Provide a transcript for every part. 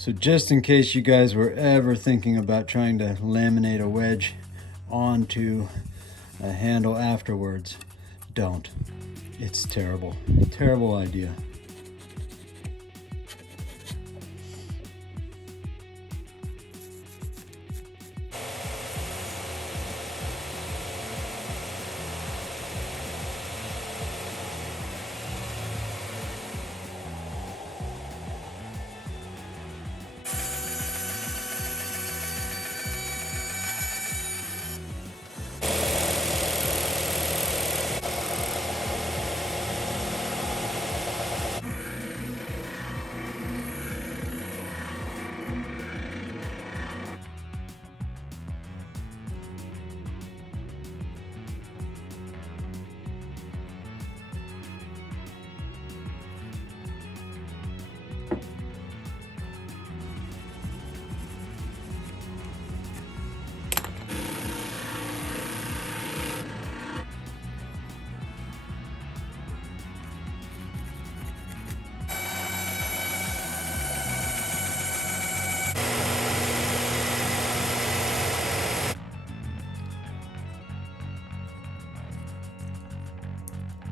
So just in case you guys were ever thinking about trying to laminate a wedge onto a handle afterwards, don't. It's terrible. Terrible idea.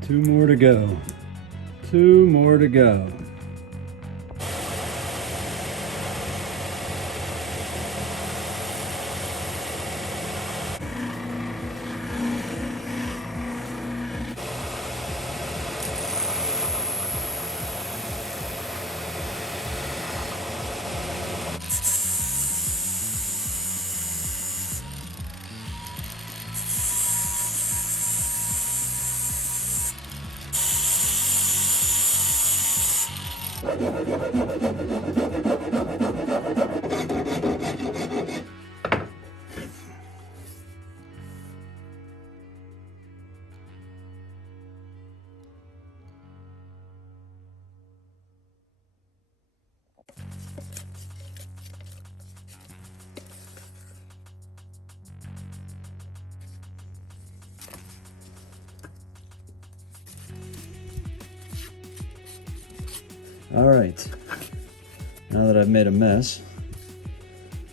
Two more to go. Two more to go. All right, now that I've made a mess,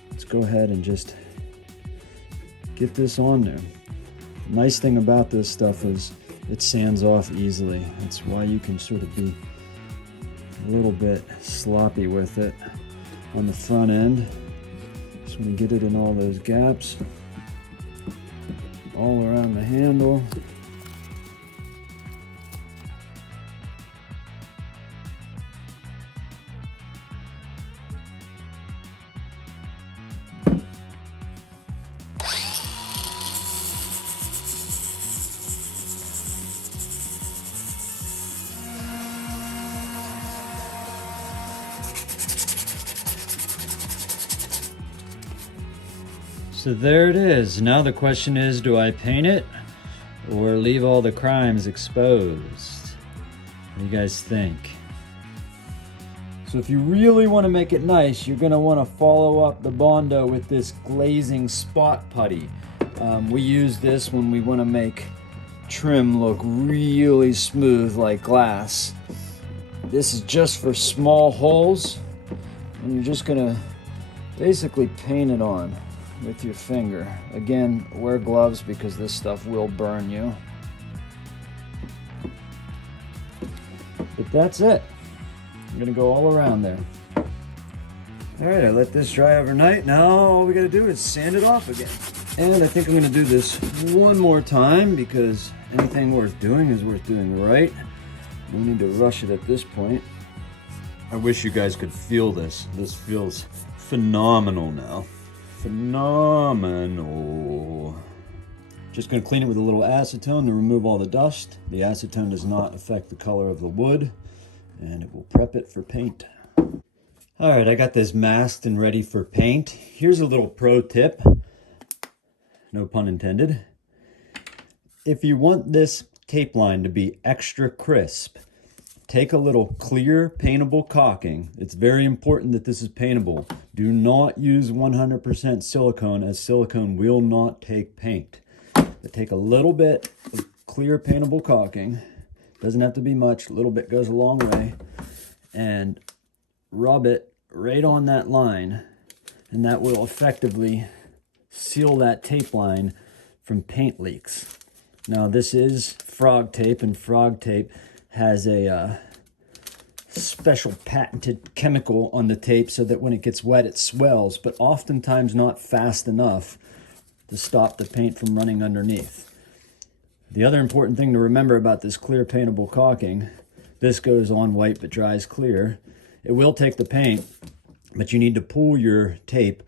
let's go ahead and just get this on there. The nice thing about this stuff is it sands off easily. That's why you can sort of be a little bit sloppy with it on the front end. Just want to get it in all those gaps, all around the handle. So there it is. Now the question is, do I paint it or leave all the crimes exposed? What do you guys think? So if you really want to make it nice, you're going to want to follow up the Bondo with this glazing spot putty. We use this when we want to make trim look really smooth like glass. This is just for small holes, and you're just going to basically paint it on with your finger. Again, wear gloves because this stuff will burn you. But that's it. I'm gonna go all around there. All right, I let this dry overnight. Now all we gotta do is sand it off again. And I think I'm gonna do this one more time because anything worth doing is worth doing right. No need to rush it at this point. I wish you guys could feel this. This feels phenomenal now. Phenomenal. Just going to clean it with a little acetone to remove all the dust. The acetone does not affect the color of the wood, and it will prep it for paint. All right, I got this masked and ready for paint. Here's a little pro tip, no pun intended. If you want this tape line to be extra crisp, take a little clear paintable caulking. It's very important that this is paintable. Do not use 100% silicone, as silicone will not take paint. But take a little bit of clear paintable caulking. Doesn't have to be much, a little bit goes a long way. And rub it right on that line, and that will effectively seal that tape line from paint leaks. Now this is frog tape, and frog tape has a special patented chemical on the tape so that when it gets wet it swells, but oftentimes not fast enough to stop the paint from running underneath. The other important thing to remember about this clear paintable caulking, this goes on white but dries clear. It will take the paint, but you need to pull your tape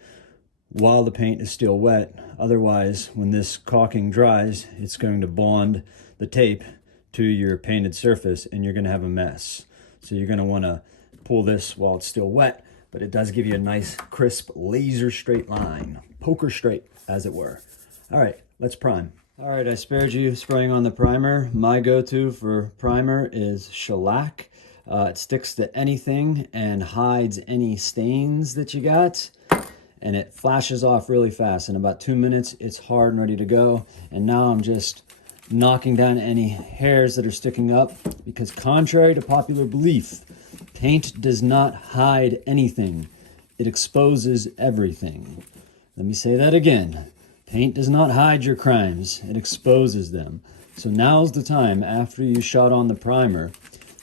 while the paint is still wet. Otherwise, when this caulking dries, it's going to bond the tape to your painted surface and you're going to have a mess. So you're going to want to pull this while it's still wet, but it does give you a nice crisp laser straight line, poker straight as it were. All right, let's prime. All right, I spared you spraying on the primer. My go-to for primer is shellac. It sticks to anything and hides any stains that you got, and it flashes off really fast. In about 2 minutes, it's hard and ready to go. And now I'm just knocking down any hairs that are sticking up, because contrary to popular belief, paint does not hide anything. It exposes everything. Let me say that again. Paint does not hide your crimes, it exposes them. So now's the time, after you shot on the primer,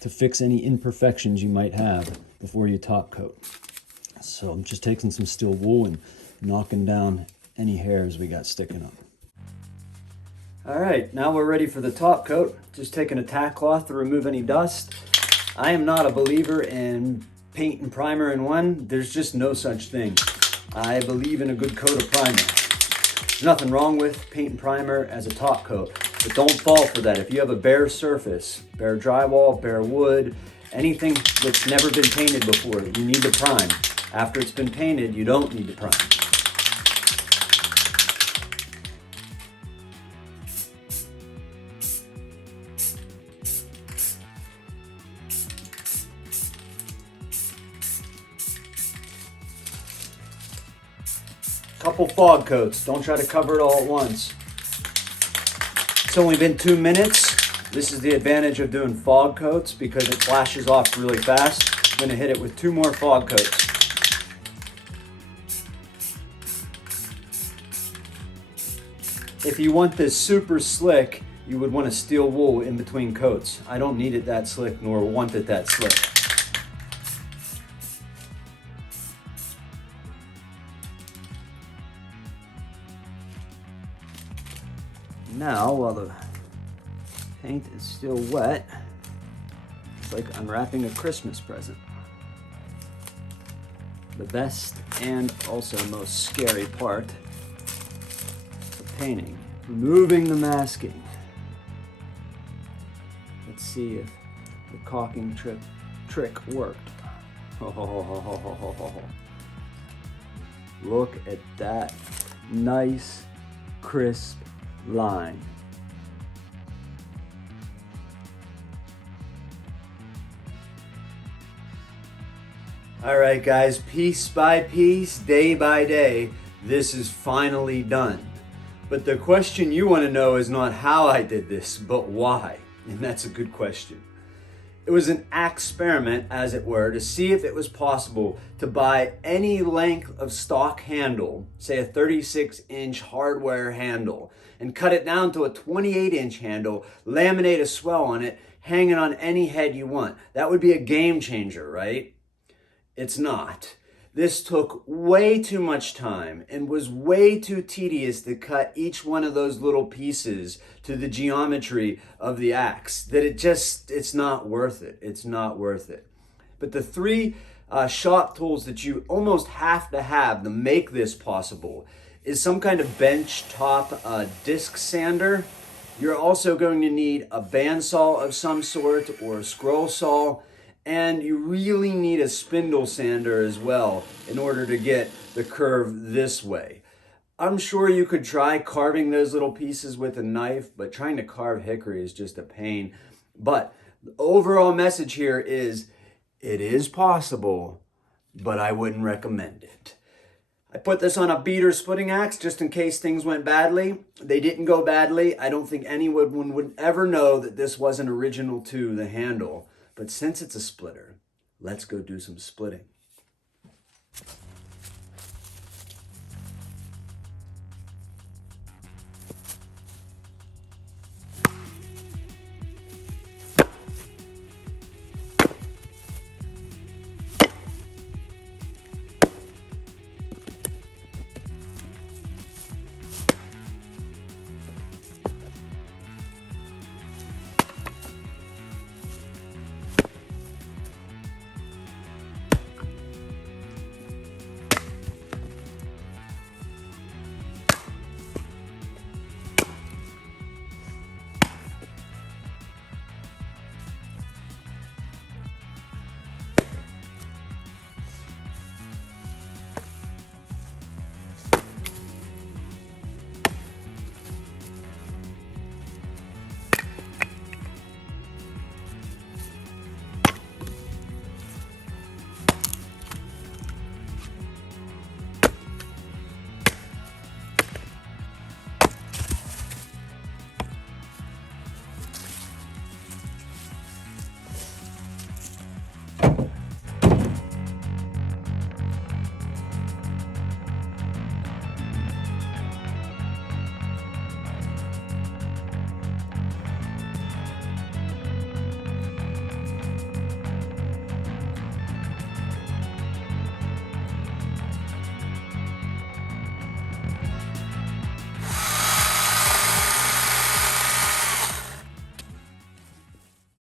to fix any imperfections you might have before you top coat. So I'm just taking some steel wool and knocking down any hairs we got sticking up. All right, now we're ready for the top coat. Just taking a tack cloth to remove any dust. I am not a believer in paint and primer in one. There's just no such thing. I believe in a good coat of primer. There's nothing wrong with paint and primer as a top coat, but don't fall for that. If you have a bare surface, bare drywall, bare wood, anything that's never been painted before, you need to prime. After it's been painted, you don't need to prime. Couple fog coats. Don't try to cover it all at once. It's only been 2 minutes. This is the advantage of doing fog coats because it flashes off really fast. I'm going to hit it with 2 more fog coats. If you want this super slick, you would want a steel wool in between coats. I don't need it that slick nor want it that slick. Now, while the paint is still wet, it's like unwrapping a Christmas present. The best and also most scary part of painting, removing the masking. Let's see if the caulking trick worked. Look at that nice, crisp line. All right, guys, piece by piece, day by day, this is finally done. But the question you want to know is not how I did this, but why. And that's a good question. It was an experiment, as it were, to see if it was possible to buy any length of stock handle, say a 36-inch hardware handle, and cut it down to a 28-inch handle, laminate a swell on it, hang it on any head you want. That would be a game changer, right? It's not. This took way too much time and was way too tedious to cut each one of those little pieces to the geometry of the axe that it's not worth it. It's not worth it. But the 3 shop tools that you almost have to make this possible is some kind of bench top disc sander. You're also going to need a bandsaw of some sort or a scroll saw. And you really need a spindle sander as well in order to get the curve this way. I'm sure you could try carving those little pieces with a knife, but trying to carve hickory is just a pain. But the overall message here is, it is possible, but I wouldn't recommend it. I put this on a beater splitting axe just in case things went badly. They didn't go badly. I don't think anyone would ever know that this wasn't original to the handle. But since it's a splitter, let's go do some splitting.